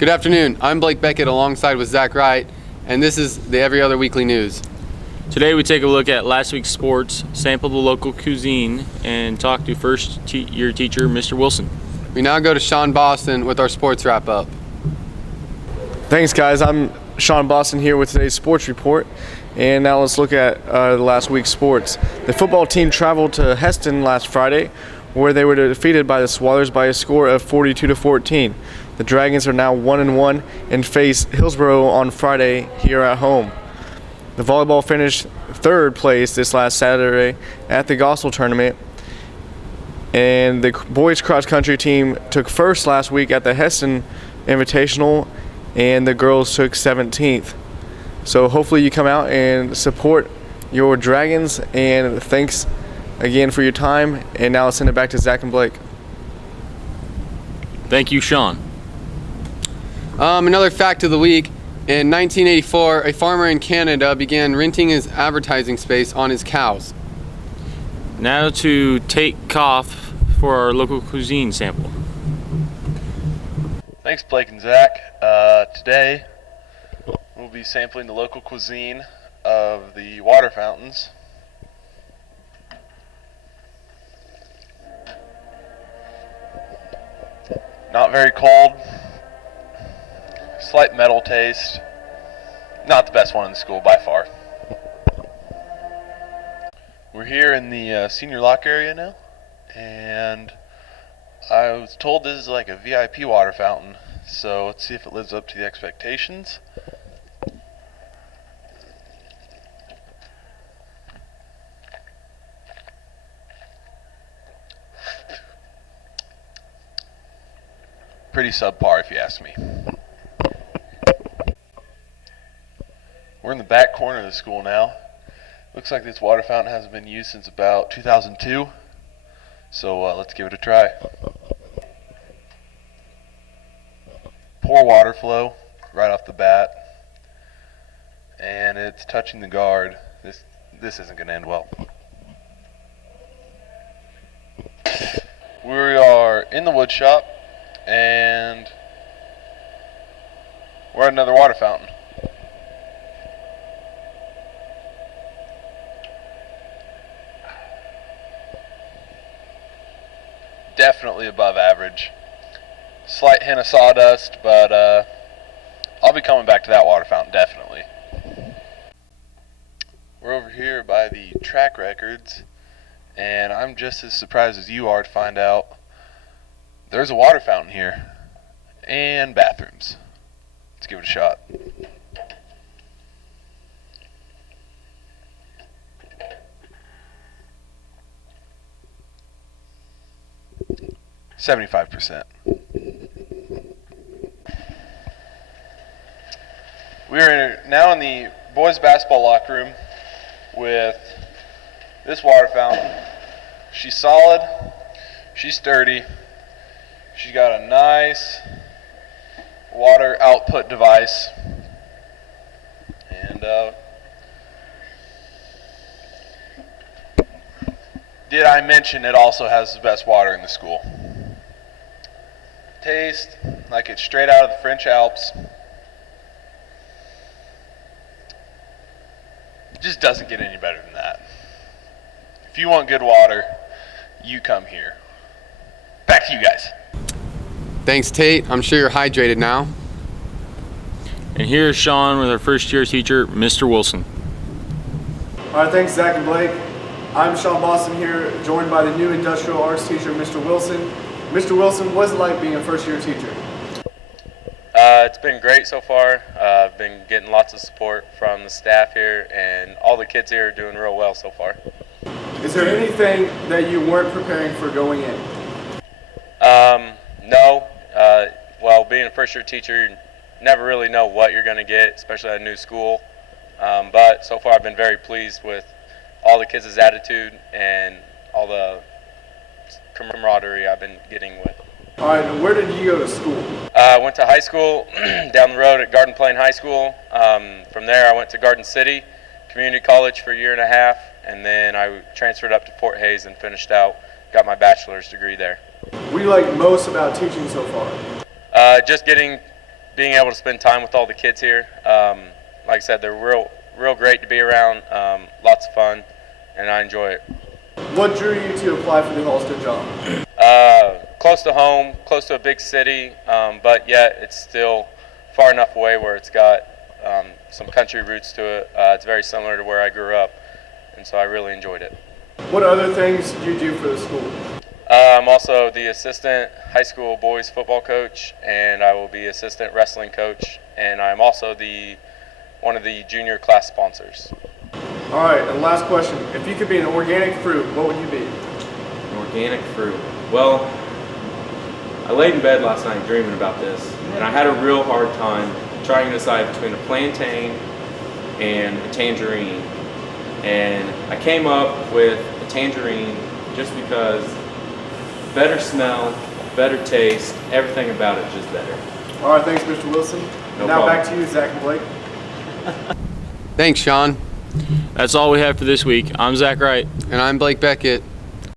Good afternoon. I'm Blake Beckett alongside with Zach Wright, and this is the Every Other Weekly News. Today we take a look at last week's sports, sample the local cuisine, and talk to first-year teacher Mr. Wilson. We now go to Sean Boston with our sports wrap-up. Thanks, guys. I'm Sean Boston here with today's sports report. And now let's look at the last week's sports. The football team traveled to Heston last Friday, where they were defeated by the Swallers by a score of 42-14. The Dragons are now 1-1 and face Hillsborough on Friday here at home. The volleyball finished third place this last Saturday at the Gospel Tournament, and the boys cross country team took first last week at the Heston Invitational, and the girls took 17th. So hopefully you come out and support your Dragons, and thanks again for your time. And now I'll send it back to Zach and Blake. Thank you, Sean. Another fact of the week. In 1984, a farmer in Canada began renting his advertising space on his cows. Now to Tate Koff for our local cuisine sample. Thanks, Blake and Zach. Today we'll be sampling the local cuisine of the water fountains. Not very cold, slight metal taste, not the best one in the school by far. We're here in the senior locker area now, and I was told this is like a VIP water fountain, so let's see if it lives up to the expectations. Pretty subpar if you ask me. We're in the back corner of the school now. Looks like this water fountain hasn't been used since about 2002, so let's give it a try. Poor water flow right off the bat, and it's touching the guard. This isn't going to end well. We are in the wood shop, and we're at another water fountain. Definitely above average. Slight hint of sawdust, but I'll be coming back to that water fountain, definitely. We're over here by the track records, and I'm just as surprised as you are to find out there's a water fountain here and bathrooms. Let's give it a shot. %75%. We are now in the boys basketball locker room with this water fountain. She's solid, she's sturdy, she's got a nice water output device, and did I mention it also has the best water in the school? Taste like it's straight out of the French Alps. It just doesn't get any better than that. If you want good water, you come here. Back to you guys. Thanks, Tate. I'm sure you're hydrated now. And here's Sean with our first-year teacher, Mr. Wilson. All right, thanks, Zach and Blake. I'm Sean Boston here, joined by the new industrial arts teacher, Mr. Wilson. Mr. Wilson, what's it like being a first-year teacher? It's been great so far. I've been getting lots of support from the staff here, and all the kids here are doing real well so far. Is there anything that you weren't preparing for going in? No. Well, being a first-year teacher, you never really know what you're going to get, especially at a new school. But so far I've been very pleased with all the kids' attitude and all the camaraderie I've been getting with. All right, and where did you go to school? I went to high school down the road at Garden Plain High School. From there I went to Garden City Community College for a year and a half, and then I transferred up to Fort Hays and finished out, got my bachelor's degree there. What do you like most about teaching so far? Just being being able to spend time with all the kids here. Like I said, they're real great to be around. Lots of fun, and I enjoy it. What drew you to apply for the Halstead job? Close to home, close to a big city, but yet it's still far enough away where it's got some country roots to it. It's very similar to where I grew up, and so I really enjoyed it. What other things do you do for the school? I'm also the assistant high school boys football coach, and I will be assistant wrestling coach, and I'm also one of the junior class sponsors. All right, and last question. If you could be an organic fruit, what would you be? An organic fruit. Well, I laid in bed last night dreaming about this, and I had a real hard time trying to decide between a plantain and a tangerine. And I came up with a tangerine just because better smell, better taste, everything about it just better. All right, thanks, Mr. Wilson. No now problem. back to you, Zach and Blake. Thanks, Sean. That's all we have for this week. I'm Zach Wright. And I'm Blake Beckett.